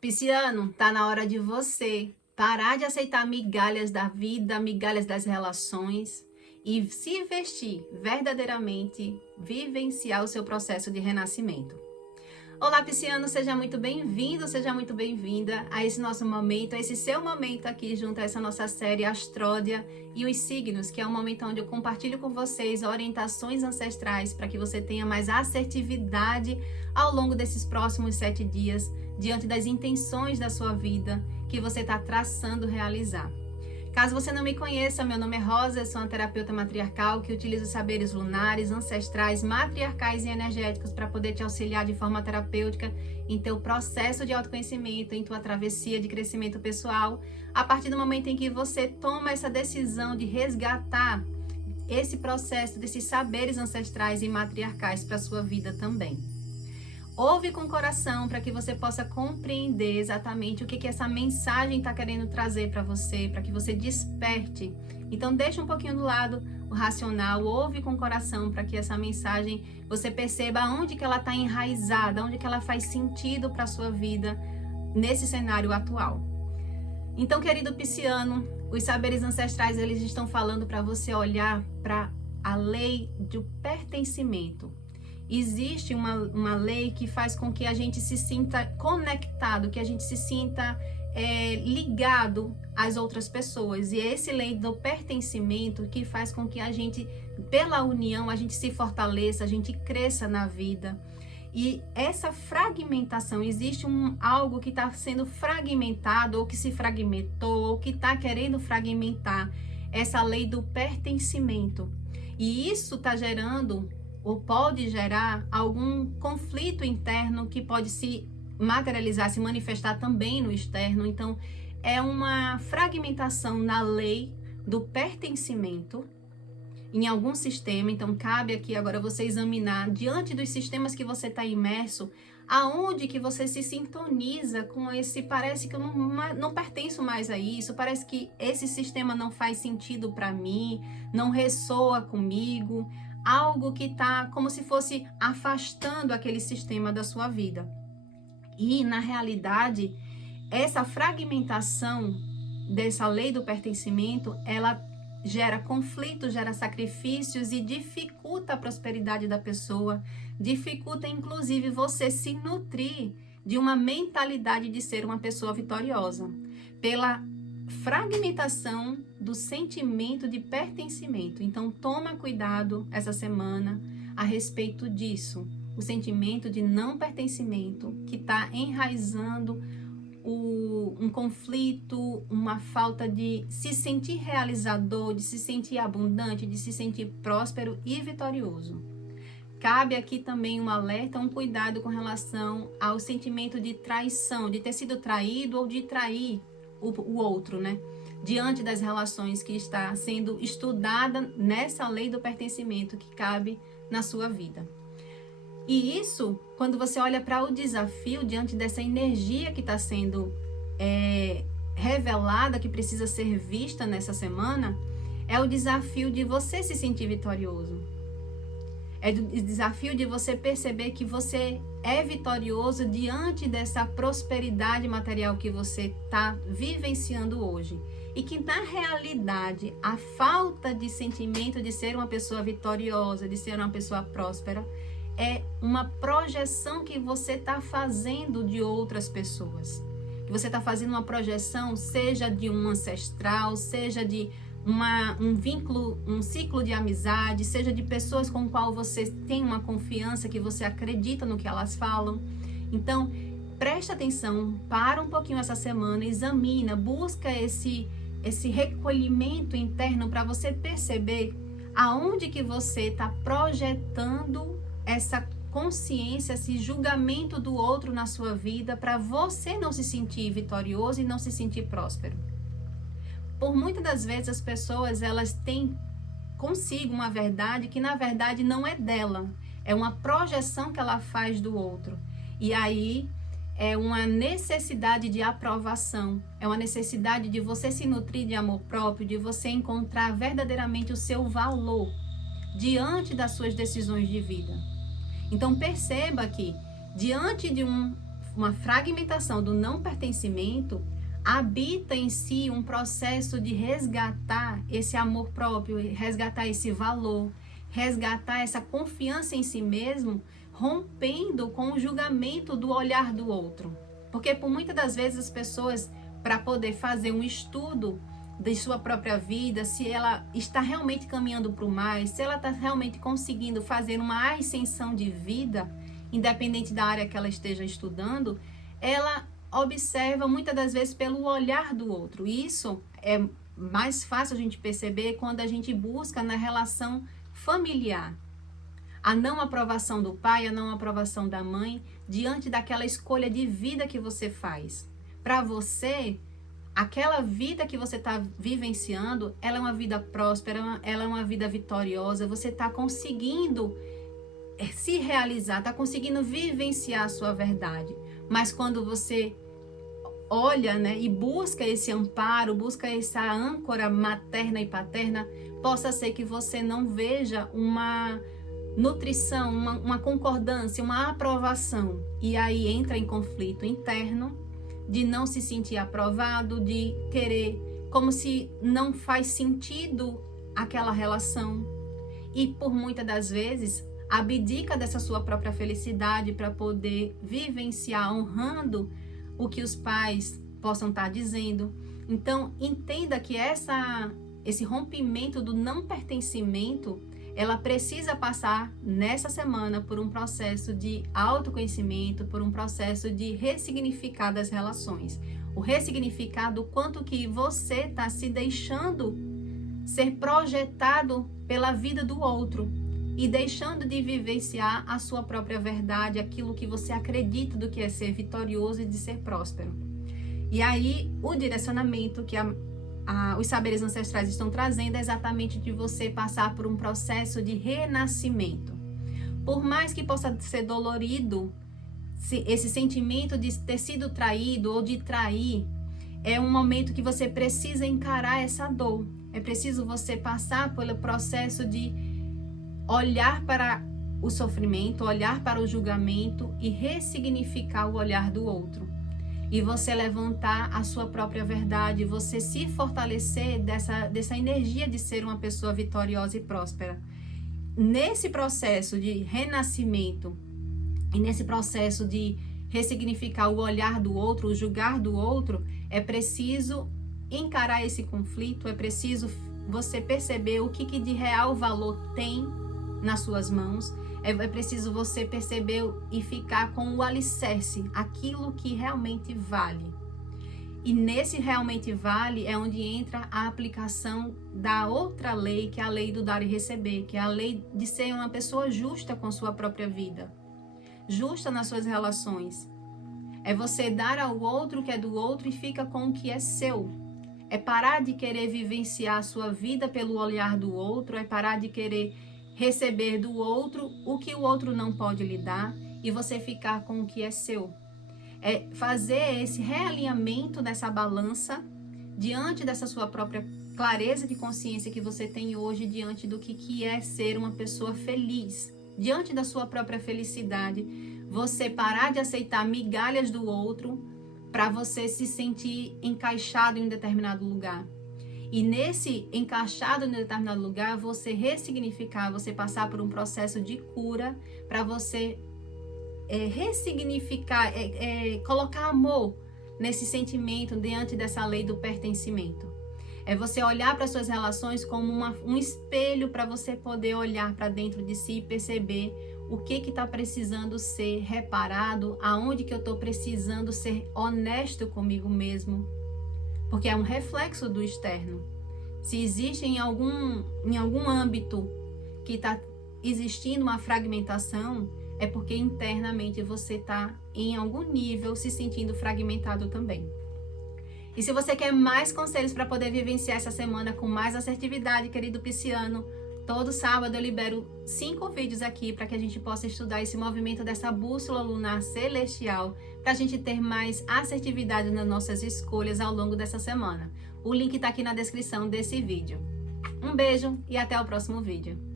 Pisciano, tá na hora de você parar de aceitar migalhas da vida, migalhas das relações e se investir verdadeiramente, vivenciar o seu processo de renascimento. Olá, Pisciano, seja muito bem-vindo, seja muito bem-vinda a esse nosso momento, a esse seu momento aqui junto a essa nossa série Astródia e os Signos, que é um momento onde eu compartilho com vocês orientações ancestrais para que você tenha mais assertividade ao longo desses próximos 7 dias, diante das intenções da sua vida que você está traçando realizar. Caso você não me conheça, meu nome é Rosa, eu sou uma terapeuta matriarcal que utiliza os saberes lunares, ancestrais, matriarcais e energéticos para poder te auxiliar de forma terapêutica em teu processo de autoconhecimento, em tua travessia de crescimento pessoal, a partir do momento em que você toma essa decisão de resgatar esse processo desses saberes ancestrais e matriarcais para a sua vida também. Ouve com o coração para que você possa compreender exatamente o que essa mensagem está querendo trazer para você, para que você desperte. Então deixa um pouquinho do lado o racional, ouve com o coração para que essa mensagem você perceba onde que ela está enraizada, onde que ela faz sentido para a sua vida nesse cenário atual. Então, querido Pisciano, os saberes ancestrais eles estão falando para você olhar para a lei do pertencimento. Existe uma lei que faz com que a gente se sinta conectado, que a gente se sinta ligado às outras pessoas. E é essa lei do pertencimento que faz com que a gente, pela união, a gente se fortaleça, a gente cresça na vida. E essa fragmentação, existe algo que está sendo fragmentado, ou que se fragmentou, ou que está querendo fragmentar essa lei do pertencimento. E isso está gerando ou pode gerar algum conflito interno que pode se materializar, se manifestar também no externo. Então, é uma fragmentação na lei do pertencimento em algum sistema. Então, cabe aqui agora você examinar, diante dos sistemas que você está imerso, aonde que você se sintoniza com esse, parece que eu não pertenço mais a isso, parece que esse sistema não faz sentido para mim, não ressoa comigo, algo que está como se fosse afastando aquele sistema da sua vida. E, na realidade, essa fragmentação dessa lei do pertencimento, ela gera conflitos, gera sacrifícios e dificulta a prosperidade da pessoa, dificulta, inclusive, você se nutrir de uma mentalidade de ser uma pessoa vitoriosa, pela fragmentação do sentimento de pertencimento. Então, toma cuidado essa semana a respeito disso, o sentimento de não pertencimento que está enraizando um conflito, uma falta de se sentir realizador, de se sentir abundante, de se sentir próspero e vitorioso. Cabe aqui também um alerta, um cuidado com relação ao sentimento de traição, de ter sido traído ou de trair o outro, né? Diante das relações que está sendo estudada nessa lei do pertencimento que cabe na sua vida. E isso, quando você olha para o desafio, diante dessa energia que está sendo revelada, que precisa ser vista nessa semana, é o desafio de você se sentir vitorioso. É o desafio de você perceber que você é vitorioso diante dessa prosperidade material que você está vivenciando hoje. E que, na realidade, a falta de sentimento de ser uma pessoa vitoriosa, de ser uma pessoa próspera, é uma projeção que você está fazendo de outras pessoas. Que você está fazendo uma projeção, seja de um ancestral, seja de um vínculo, um ciclo de amizade, seja de pessoas com o qual você tem uma confiança, que você acredita no que elas falam. Então, preste atenção, para um pouquinho essa semana, examina, busca esse recolhimento interno para você perceber aonde que você está projetando essa consciência, esse julgamento do outro na sua vida, para você não se sentir vitorioso e não se sentir próspero. Por muitas das vezes as pessoas, elas têm consigo uma verdade que na verdade não é dela, é uma projeção que ela faz do outro. E aí é uma necessidade de aprovação, é uma necessidade de você se nutrir de amor próprio, de você encontrar verdadeiramente o seu valor diante das suas decisões de vida. Então perceba que diante de um uma fragmentação do não pertencimento, habita em si um processo de resgatar esse amor próprio, resgatar esse valor, resgatar essa confiança em si mesmo, rompendo com o julgamento do olhar do outro. Porque por muitas das vezes as pessoas, para poder fazer um estudo de sua própria vida, se ela está realmente caminhando para o mais, se ela está realmente conseguindo fazer uma ascensão de vida, independente da área que ela esteja estudando, ela observa muitas das vezes pelo olhar do outro. Isso é mais fácil a gente perceber quando a gente busca na relação familiar. A não aprovação do pai, a não aprovação da mãe, diante daquela escolha de vida que você faz. Para você, aquela vida que você está vivenciando, ela é uma vida próspera, ela é uma vida vitoriosa, você está conseguindo se realizar, está conseguindo vivenciar a sua verdade. Mas quando você olha, né, e busca esse amparo, busca essa âncora materna e paterna, possa ser que você não veja uma nutrição, uma concordância, uma aprovação. E aí entra em conflito interno, de não se sentir aprovado, de querer, como se não faz sentido aquela relação. E por muitas das vezes, abdica dessa sua própria felicidade para poder vivenciar, honrando o que os pais possam estar dizendo. Então, entenda que esse rompimento do não pertencimento, ela precisa passar nessa semana por um processo de autoconhecimento, por um processo de ressignificar das relações. O ressignificar do quanto que você está se deixando ser projetado pela vida do outro e deixando de vivenciar a sua própria verdade, aquilo que você acredita do que é ser vitorioso e de ser próspero. E aí, o direcionamento que os saberes ancestrais estão trazendo é exatamente de você passar por um processo de renascimento. Por mais que possa ser dolorido, esse sentimento de ter sido traído ou de trair, é um momento que você precisa encarar essa dor. É preciso você passar pelo processo de olhar para o sofrimento, olhar para o julgamento e ressignificar o olhar do outro. E você levantar a sua própria verdade, você se fortalecer dessa energia de ser uma pessoa vitoriosa e próspera. Nesse processo de renascimento e nesse processo de ressignificar o olhar do outro, o julgar do outro, é preciso encarar esse conflito, é preciso você perceber o que de real valor tem nas suas mãos. É preciso você perceber e ficar com o alicerce, aquilo que realmente vale. E nesse realmente vale é onde entra a aplicação da outra lei, que é a lei do dar e receber, que é a lei de ser uma pessoa justa com sua própria vida, justa nas suas relações. É você dar ao outro o que é do outro e fica com o que é seu. É parar de querer vivenciar a sua vida pelo olhar do outro, é parar de querer receber do outro o que o outro não pode lhe dar e você ficar com o que é seu. É fazer esse realinhamento dessa balança diante dessa sua própria clareza de consciência que você tem hoje, diante do que é ser uma pessoa feliz, diante da sua própria felicidade. Você parar de aceitar migalhas do outro para você se sentir encaixado em um determinado lugar. E nesse encaixado em um determinado lugar, você ressignificar, você passar por um processo de cura para você ressignificar, colocar amor nesse sentimento diante dessa lei do pertencimento. É você olhar para suas relações como um espelho para você poder olhar para dentro de si e perceber o que está precisando ser reparado, aonde que eu estou precisando ser honesto comigo mesmo. Porque é um reflexo do externo. Se existe em algum âmbito que está existindo uma fragmentação, é porque internamente você está em algum nível se sentindo fragmentado também. E se você quer mais conselhos para poder vivenciar essa semana com mais assertividade, querido pisciano, todo sábado eu libero 5 vídeos aqui para que a gente possa estudar esse movimento dessa bússola lunar celestial, para a gente ter mais assertividade nas nossas escolhas ao longo dessa semana. O link está aqui na descrição desse vídeo. Um beijo e até o próximo vídeo.